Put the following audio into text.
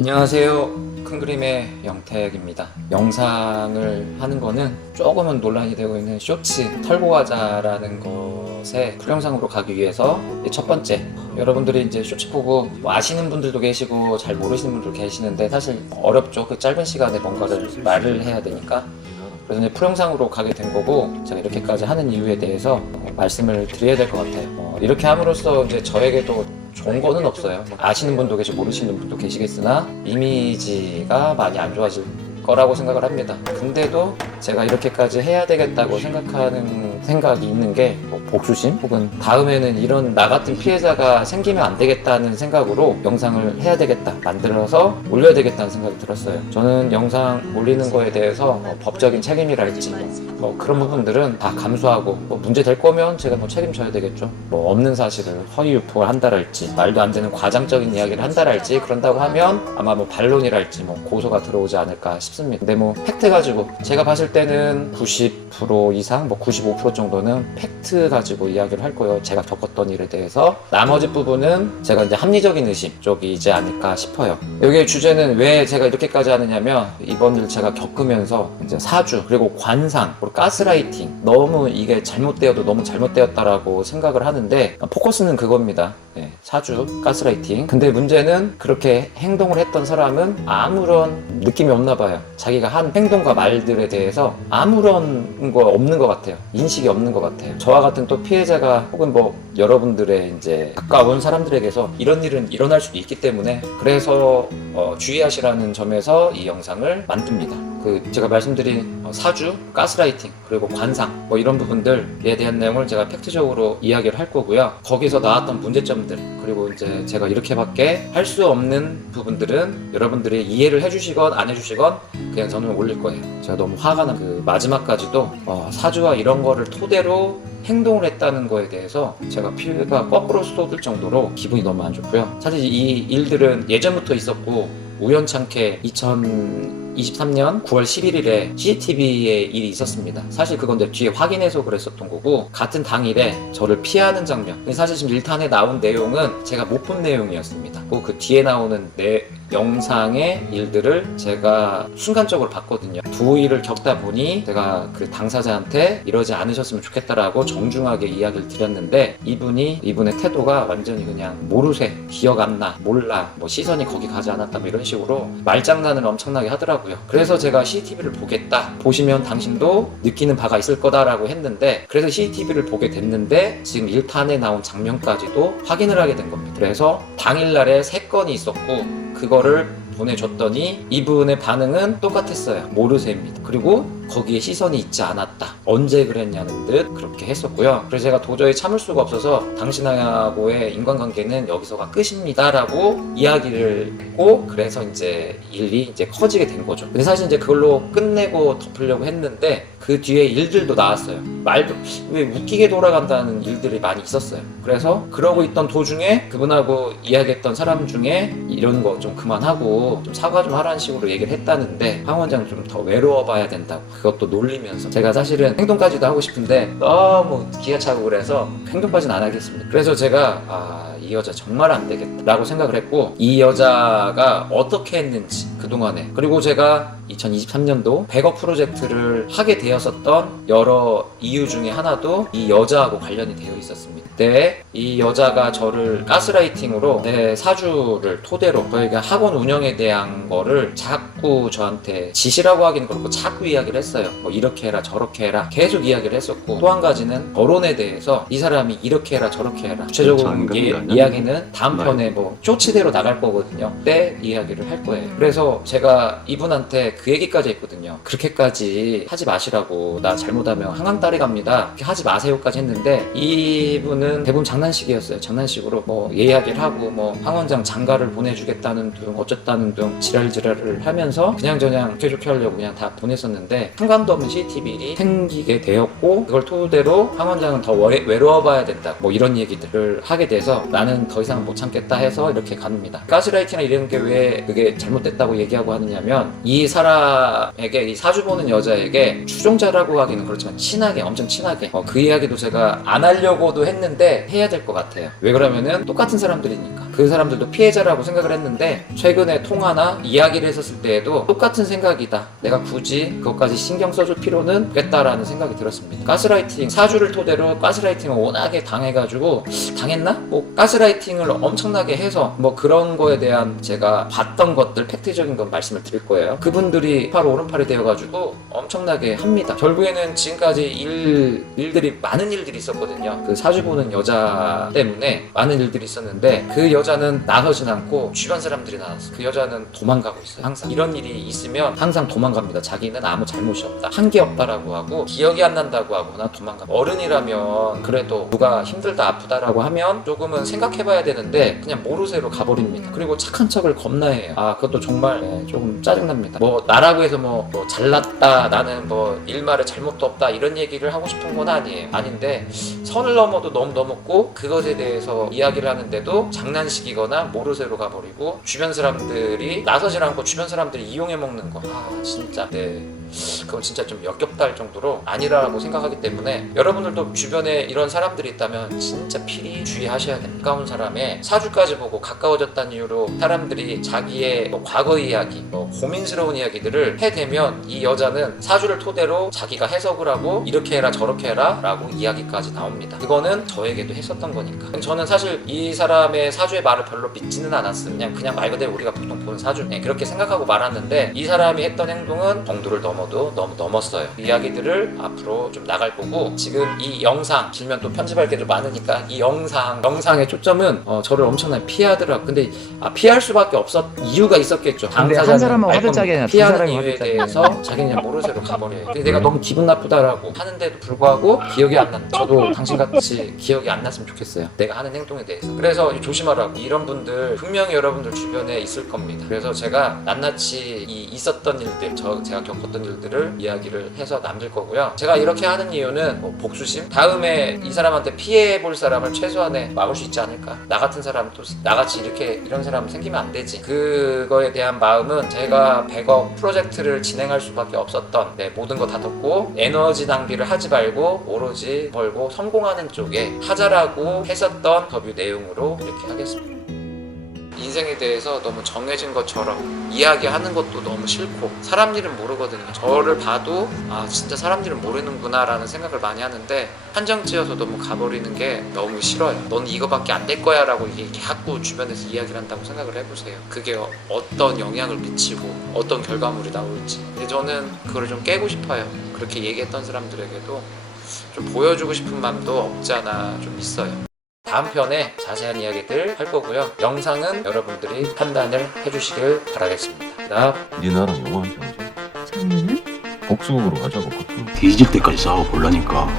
안녕하세요. 큰 그림의 영택입니다. 영상을 하는 거는 조금은 논란이 되고 있는 쇼츠 털고 가자라는 것에 풀영상으로 가기 위해서 첫 번째, 여러분들이 이제 쇼츠 보고 뭐 아시는 분들도 계시고 잘 모르시는 분들도 계시는데 사실 어렵죠. 그 짧은 시간에 뭔가를 말을 해야 되니까. 그래서 이제 풀영상으로 가게 된 거고, 제가 이렇게까지 하는 이유에 대해서 말씀을 드려야 될 것 같아요. 이렇게 함으로써 이제 저에게도 좋은 거는 없어요. 아시는 분도 계시고 모르시는 분도 계시겠으나 이미지가 많이 안 좋아질 거라고 생각을 합니다. 근데도 제가 이렇게까지 해야 되겠다고 생각하는 생각이 있는 게 뭐 복수심 혹은 다음에는 이런 나 같은 피해자가 생기면 안 되겠다는 생각으로 영상을 해야 되겠다, 만들어서 올려야 되겠다는 생각이 들었어요. 저는 영상 올리는 거에 대해서 뭐 법적인 책임이랄지 뭐 그런 부분들은 다 감수하고, 뭐 문제 될 거면 제가 뭐 책임져야 되겠죠. 뭐 없는 사실을 허위 유포를 한다랄지 말도 안 되는 과장적인 이야기를 한다랄지 그런다고 하면 아마 뭐 반론이랄지 뭐 고소가 들어오지 않을까 싶습니다. 근데 뭐 팩트 가지고 제가 봤을 때는 90% 이상 뭐 95% 정도는 팩트 가지고 이야기를 할 거예요. 제가 겪었던 일에 대해서. 나머지 부분은 제가 이제 합리적인 의심 쪽이지 않을까 싶어요. 여기에 주제는 왜 제가 이렇게까지 하느냐면, 이번 일 제가 겪으면서 이제 사주 그리고 관상 그리고 가스라이팅, 너무 이게 잘못되어도 너무 잘못되었다라고 생각을 하는데 포커스는 그겁니다. 네, 사주, 가스라이팅. 근데 문제는 그렇게 행동을 했던 사람은 아무런 느낌이 없나 봐요. 자기가 한 행동과 말들에 대해서 아무런 거 없는 것 같아요. 인식이 없는 것 같아요. 저와 같은 또 피해자가 혹은 뭐 여러분들의 이제 가까운 사람들에게서 이런 일은 일어날 수도 있기 때문에, 그래서 주의하시라는 점에서 이 영상을 만듭니다. 제가 말씀드린 사주, 가스라이팅, 그리고 관상 뭐 이런 부분들에 대한 내용을 제가 팩트적으로 이야기를 할 거고요. 거기서 나왔던 문제점들, 그리고 이제 제가 이렇게밖에 할 수 없는 부분들은 여러분들이 이해를 해주시건 안 해주시건 그냥 저는 올릴 거예요. 제가 너무 화가 난 그 마지막까지도 사주와 이런 거를 토대로 행동을 했다는 거에 대해서 제가 피가 거꾸로 쏟을 정도로 기분이 너무 안 좋고요. 사실 이 일들은 예전부터 있었고, 우연찮게 2023년 9월 11일에 CCTV에 일이 있었습니다. 사실 그건 내 뒤에 확인해서 그랬었던 거고, 같은 당일에 저를 피하는 장면, 사실 지금 1탄에 나온 내용은 제가 못 본 내용이었습니다. 그 뒤에 나오는 영상의 일들을 제가 순간적으로 봤거든요. 두 일을 겪다 보니 제가 그 당사자한테 이러지 않으셨으면 좋겠다라고 정중하게 이야기를 드렸는데, 이분의 태도가 완전히 그냥 모르쇠, 기억 안 나, 몰라, 뭐 시선이 거기 가지 않았다, 뭐 이런 식으로 말장난을 엄청나게 하더라고요. 그래서 제가 CCTV를 보겠다, 보시면 당신도 느끼는 바가 있을 거다라고 했는데, 그래서 CCTV를 보게 됐는데 지금 1탄에 나온 장면까지도 확인을 하게 된 겁니다. 그래서 당일날에 3건이 있었고, 그거를 보내줬더니 이분의 반응은 똑같았어요. 모르쇠입니다. 그리고 거기에 시선이 있지 않았다, 언제 그랬냐는 듯 그렇게 했었고요. 그래서 제가 도저히 참을 수가 없어서 당신하고의 인간관계는 여기서가 끝입니다 라고 이야기를 했고, 그래서 이제 일이 이제 커지게 된 거죠. 근데 사실 이제 그걸로 끝내고 덮으려고 했는데 그 뒤에 일들도 나왔어요. 말도 왜 웃기게 돌아간다는 일들이 많이 있었어요. 그래서 그러고 있던 도중에 그분하고 이야기했던 사람 중에 이런 거 좀 그만하고 좀 사과 좀 하라는 식으로 얘기를 했다는데, 황 원장 좀 더 외로워 봐야 된다고, 그것도 놀리면서. 제가 사실은 행동까지도 하고 싶은데 너무 기가 차고 그래서 행동까지는 안 하겠습니다. 그래서 제가 이 여자 정말 안 되겠다 라고 생각을 했고, 이 여자가 어떻게 했는지 그동안에, 그리고 제가 2023년도 100억 프로젝트를 하게 되었었던 여러 이유 중에 하나도 이 여자하고 관련이 되어 있었습니다. 그때 이 여자가 저를 가스라이팅으로 내 사주를 토대로 저희가 학원 운영에 대한 거를 자꾸 저한테 지시라고 하기는 그렇고 자꾸 이야기를 했어요. 뭐 이렇게 해라 저렇게 해라 계속 이야기를 했었고, 또 한 가지는 결혼에 대해서 이 사람이 이렇게 해라 저렇게 해라, 구체적으로 이야기는 다음 편에 뭐 쇼츠대로 나갈 거거든요. 그때 이야기를 할 거예요. 그래서 제가 이분한테 그 얘기까지 했거든요. 그렇게까지 하지 마시라고, 나 잘못하면 한강다리 갑니다, 그렇게 하지 마세요까지 했는데, 이분은 대부분 장난식이었어요. 장난식으로 뭐 이야기를 하고 뭐 황원장 장가를 보내주겠다는 둥 어쨌다는 둥 지랄지랄을 하면서 그냥저냥 좋게 하려고 그냥 다 보냈었는데, 상관도 없는 CCTV이 생기게 되었고, 그걸 토대로 황원장은 더 외로워봐야 된다, 뭐 이런 얘기들을 하게 돼서 나는 더 이상 못 참겠다 해서 이렇게 갑니다. 가스라이팅이나 이런 게 왜 그게 잘못됐다고 뭐라고 얘기하고 하느냐면 이 사람에게 이 사주 보는 여자에게 추종자라고 하기는 그렇지만 친하게 엄청 친하게 그 이야기도 제가 안 하려고도 했는데 해야 될 것 같아요. 왜 그러면은 똑같은 사람들이니까 그 사람들도 피해자라고 생각을 했는데 최근에 통화나 이야기를 했었을 때에도 똑같은 생각이다. 내가 굳이 그것까지 신경 써줄 필요는 없겠다라는 생각이 들었습니다. 가스라이팅 사주를 토대로 가스라이팅을 워낙에 당해가지고 당했나? 뭐 가스라이팅을 엄청나게 해서 뭐 그런 거에 대한 제가 봤던 것들 팩트적인 건 말씀을 드릴 거예요. 그분들이 바로 오른팔이 되어가지고 엄청나게 합니다. 결국에는 지금까지 일들이 많은 일들이 있었거든요. 그 사주 보는 여자 때문에 많은 일들이 있었는데 그 여자는 나서진 않고 주변 사람들이 나섰어. 그 여자는 도망가고 있어요. 항상 이런 일이 있으면 항상 도망갑니다. 자기는 아무 잘못이 없다, 한 게 없다라고 하고 기억이 안 난다고 하거나 도망가. 어른이라면 그래도 누가 힘들다 아프다라고 하면 조금은 생각해봐야 되는데 그냥 모르쇠로 가버립니다. 그리고 착한 척을 겁나 해요. 그것도 정말 조금 짜증납니다. 뭐 나라고 해서 뭐 잘났다, 나는 뭐 일말에 잘못도 없다 이런 얘기를 하고 싶은 건 아니에요. 아닌데 선을 넘어도 너무 넘었고 그것에 대해서 이야기를 하는데도 장난식이거나 모르쇠로 가버리고 주변 사람들이 나서질 않고 주변 사람들이 이용해 먹는 거 진짜 그건 진짜 좀 역겹다 할 정도로 아니라고 생각하기 때문에 여러분들도 주변에 이런 사람들이 있다면 진짜 필히 주의하셔야 됩니다. 가까운 사람의 사주까지 보고 가까워졌다는 이유로 사람들이 자기의 뭐 과거 이야기, 뭐 고민스러운 이야기들을 해대면 이 여자는 사주를 토대로 자기가 해석을 하고 이렇게 해라 저렇게 해라 라고 이야기까지 나옵니다. 그거는 저에게도 했었던 거니까. 저는 사실 이 사람의 사주의 말을 별로 믿지는 않았어요. 그냥 말 그대로 우리가 보통 보는 사주 그렇게 생각하고 말았는데 이 사람이 했던 행동은 정도를 넘어도 너무 넘었어요. 그 이야기들을 앞으로 좀 나갈 거고 지금 이 영상 길면 또 편집할 게 좀 많으니까 이 영상의 초점은 저를 엄청나게 피하더라고. 근데 피할 수밖에 없었 이유가 있었겠죠. 근데 한 사람은 화들짝이 아니라 두 피하는 사람이 이유에 화들짝이 대해서 자기는 그냥 모르쇠로 가버려요. 근데 내가 너무 기분 나쁘다라고 하는데도 불구하고 기억이 안 난다. 저도 당신같이 기억이 안 났으면 좋겠어요. 내가 하는 행동에 대해서. 그래서 조심하라고. 이런 분들 분명히 여러분들 주변에 있을 겁니다. 그래서 제가 낱낱이 있었던 일들, 제가 겪었던 일들을 이야기를 해서 남길 거고요. 제가 이렇게 하는 이유는 뭐 복수심? 다음에 이 사람한테 피해볼 사람을 최소한에 막을 수 있지 않을까? 나 같은 사람 또 나같이 이런 사람 생기면 안 되지. 그거에 대한 마음은 제가 100억 프로젝트를 진행할 수밖에 없었던 모든 거 다 덮고 에너지 낭비를 하지 말고 오로지 벌고 성공하는 쪽에 하자라고 했었던 인터뷰 내용으로 이렇게 하겠습니다. 인생에 대해서 너무 정해진 것처럼 이야기하는 것도 너무 싫고 사람 일은 모르거든요. 저를 봐도 진짜 사람 일은 모르는구나 라는 생각을 많이 하는데 한정지어서 너무 가버리는 게 너무 싫어요. 너는 이거밖에 안 될 거야 라고 이렇게 자꾸 주변에서 이야기를 한다고 생각을 해보세요. 그게 어떤 영향을 미치고 어떤 결과물이 나올지. 근데 저는 그걸 좀 깨고 싶어요. 그렇게 얘기했던 사람들에게도 좀 보여주고 싶은 마음도 없지 않아 좀 있어요. 다음 편에 자세한 이야기들 할 거고요. 영상은 여러분들이 판단을 해주시길 바라겠습니다. 다음 네 나라 영화 한 편이지. 장르는? 복수극으로 하자고. 뒤질 때까지 싸워보려니까.